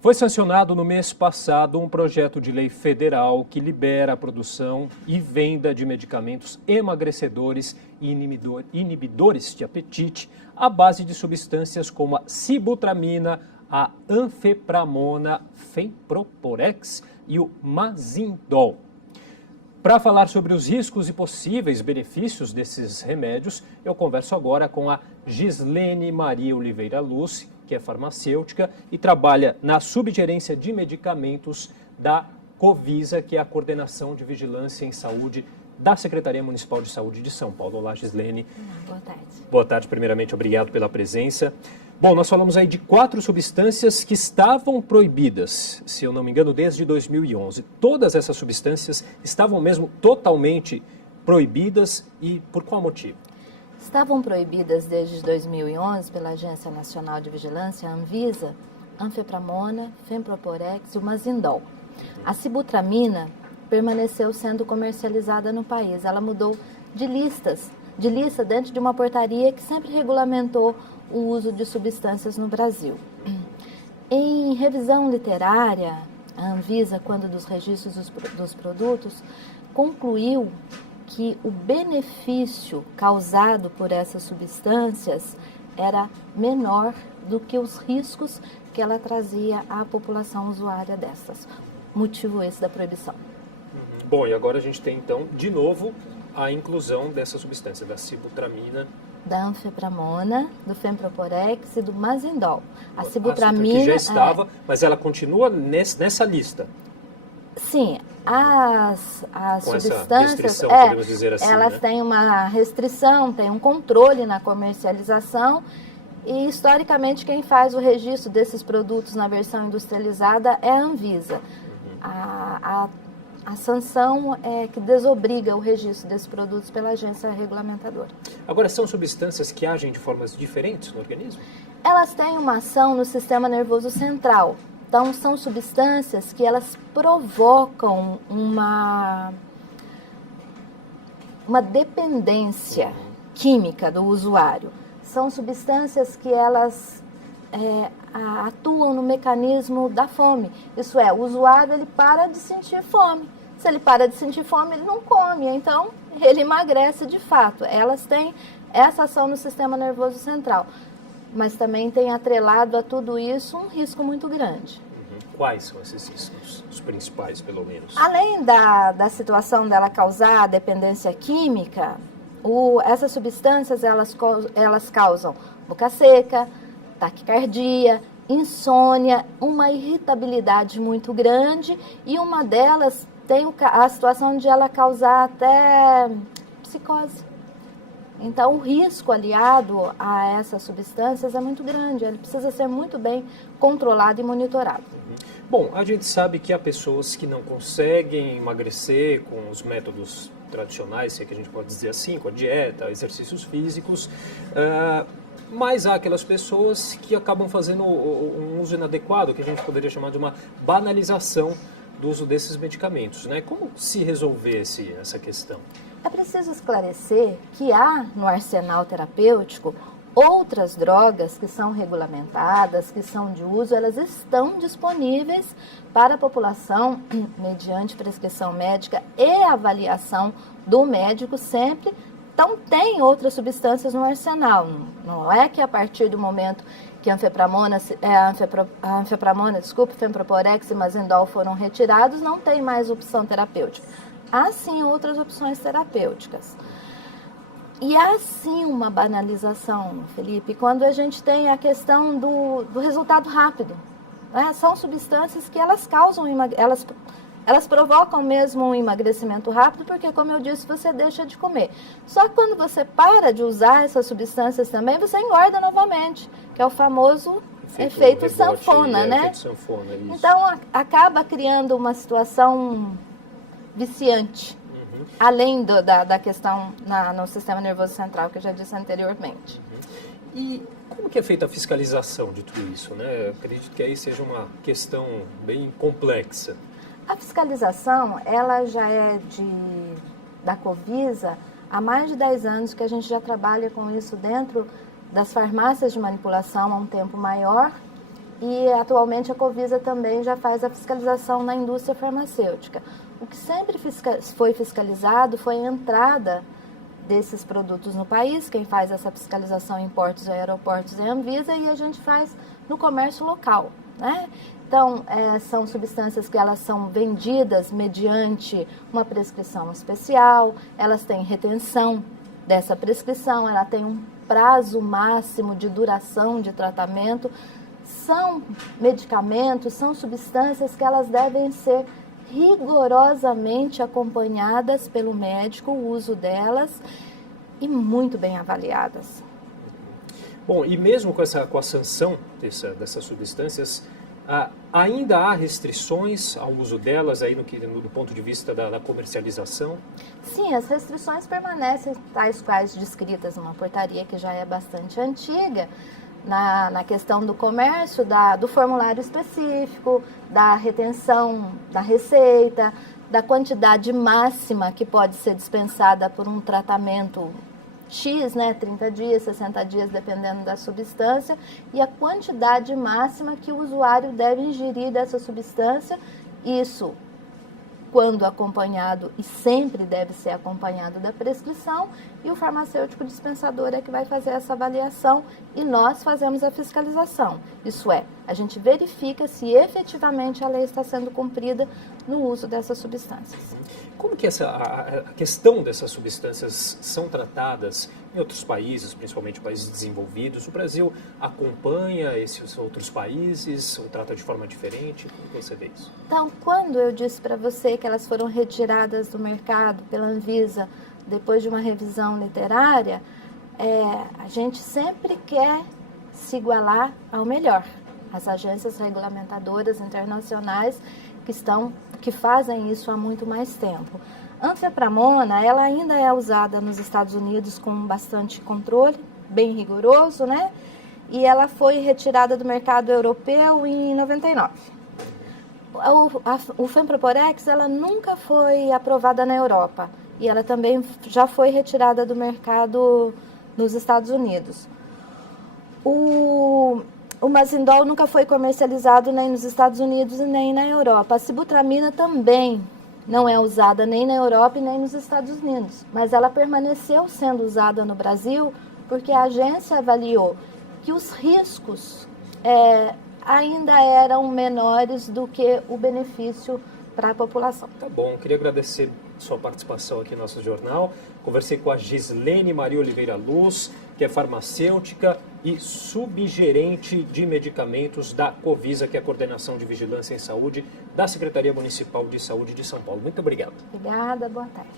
Foi sancionado no mês passado um projeto de lei federal que libera a produção e venda de medicamentos emagrecedores e inibidores de apetite à base de substâncias como a sibutramina, a anfepramona, fenproporex e o mazindol. Para falar sobre os riscos e possíveis benefícios desses remédios, eu converso agora com a Gislene Maria Oliveira Luz, que é farmacêutica e trabalha na subgerência de medicamentos da Covisa, que é a Coordenação de Vigilância em Saúde da Secretaria Municipal de Saúde de São Paulo. Olá, Gislene. Boa tarde. Boa tarde, primeiramente, obrigado pela presença. Bom, nós falamos aí de 4 substâncias que estavam proibidas, se eu não me engano, desde 2011. Todas essas substâncias estavam mesmo totalmente proibidas e por qual motivo? Estavam proibidas desde 2011 pela Agência Nacional de Vigilância, a Anvisa, anfepramona, fenproporex e o mazindol. A sibutramina permaneceu sendo comercializada no país. Ela mudou de lista dentro de uma portaria que sempre regulamentou o uso de substâncias no Brasil. Em revisão literária, a Anvisa, quando dos registros dos produtos, concluiu que o benefício causado por essas substâncias era menor do que os riscos que ela trazia à população usuária dessas. Motivo esse da proibição. Bom, e agora a gente tem então, de novo, a inclusão dessa substância, da sibutramina, da anfepramona, do fenproporex e do mazindol. A sibutramina que já estava, mas ela continua nessa lista. Sim, as com substâncias, essa restrição, podemos dizer assim, elas têm uma restrição, têm um controle na comercialização e, historicamente, quem faz o registro desses produtos na versão industrializada é a Anvisa. A sanção é que desobriga o registro desses produtos pela agência regulamentadora. Agora, são substâncias que agem de formas diferentes no organismo? Elas têm uma ação no sistema nervoso central. Então, são substâncias que elas provocam uma dependência química do usuário. São substâncias que elas atuam no mecanismo da fome. Isso é, o usuário ele para de sentir fome. Se ele para de sentir fome, ele não come, então ele emagrece de fato. Elas têm essa ação no sistema nervoso central, mas também tem atrelado a tudo isso um risco muito grande. Quais são esses riscos, os principais, pelo menos? Além da situação dela causar dependência química, essas substâncias elas causam boca seca, taquicardia, insônia, uma irritabilidade muito grande e uma delas tem a situação de ela causar até psicose. Então, o risco aliado a essas substâncias é muito grande, ele precisa ser muito bem controlado e monitorado. Bom, a gente sabe que há pessoas que não conseguem emagrecer com os métodos tradicionais, se é que a gente pode dizer assim, com a dieta, exercícios físicos, mas há aquelas pessoas que acabam fazendo um uso inadequado, que a gente poderia chamar de uma banalização do uso desses medicamentos, né? Como se resolver essa questão? É preciso esclarecer que há no arsenal terapêutico outras drogas que são regulamentadas, que são de uso, elas estão disponíveis para a população mediante prescrição médica e avaliação do médico sempre. Então, tem outras substâncias no arsenal. Não é que a partir do momento que a fenproporex e mazindol foram retirados, não tem mais opção terapêutica. Há sim outras opções terapêuticas. E há sim uma banalização, Felipe, quando a gente tem a questão do resultado rápido. Né? São substâncias que elas causam, elas provocam mesmo um emagrecimento rápido, porque, como eu disse, você deixa de comer. Só que quando você para de usar essas substâncias também, você engorda novamente, que é o famoso efeito sanfona, né? Efeito sanfona, isso. Então, acaba criando uma situação viciante, além da questão no sistema nervoso central, que eu já disse anteriormente. E como que é feita a fiscalização de tudo isso, né? Eu acredito que aí seja uma questão bem complexa. A fiscalização, ela já é da Covisa há mais de 10 anos que a gente já trabalha com isso dentro das farmácias de manipulação há um tempo maior e atualmente a Covisa também já faz a fiscalização na indústria farmacêutica. O que sempre foi fiscalizado foi a entrada desses produtos no país. Quem faz essa fiscalização em portos e aeroportos é a Anvisa, e a gente faz no comércio local, né? Então, são substâncias que elas são vendidas mediante uma prescrição especial, elas têm retenção dessa prescrição, ela tem um prazo máximo de duração de tratamento. São medicamentos, são substâncias que elas devem ser rigorosamente acompanhadas pelo médico, o uso delas, e muito bem avaliadas. Bom, e mesmo com a sanção dessas substâncias, ainda há restrições ao uso delas aí do ponto de vista da comercialização? Sim, as restrições permanecem tais quais descritas numa portaria que já é bastante antiga, na questão do comércio, do formulário específico, da retenção da receita, da quantidade máxima que pode ser dispensada por um tratamento X, né, 30 dias, 60 dias, dependendo da substância, e a quantidade máxima que o usuário deve ingerir dessa substância, isso quando acompanhado, e sempre deve ser acompanhado da prescrição, e o farmacêutico dispensador é que vai fazer essa avaliação e nós fazemos a fiscalização. Isso é, a gente verifica se efetivamente a lei está sendo cumprida no uso dessas substâncias. Como que a questão dessas substâncias são tratadas em outros países, principalmente países desenvolvidos? O Brasil acompanha esses outros países ou trata de forma diferente? Como você vê isso? Então, quando eu disse para você que elas foram retiradas do mercado pela Anvisa depois de uma revisão literária, a gente sempre quer se igualar ao melhor. As agências regulamentadoras internacionais que fazem isso há muito mais tempo. Anfepramona, ela ainda é usada nos Estados Unidos com bastante controle, bem rigoroso, né? E ela foi retirada do mercado europeu em 99. O Femproporex, ela nunca foi aprovada na Europa e ela também já foi retirada do mercado nos Estados Unidos. O Mazindol nunca foi comercializado nem nos Estados Unidos e nem na Europa. A sibutramina também não é usada nem na Europa e nem nos Estados Unidos, mas ela permaneceu sendo usada no Brasil porque a agência avaliou que os riscos ainda eram menores do que o benefício para a população. Tá bom, queria agradecer sua participação aqui no nosso jornal. Conversei com a Gislene Maria Oliveira Luz, que é farmacêutica e subgerente de medicamentos da Covisa, que é a Coordenação de Vigilância em Saúde da Secretaria Municipal de Saúde de São Paulo. Muito obrigado. Obrigada, boa tarde.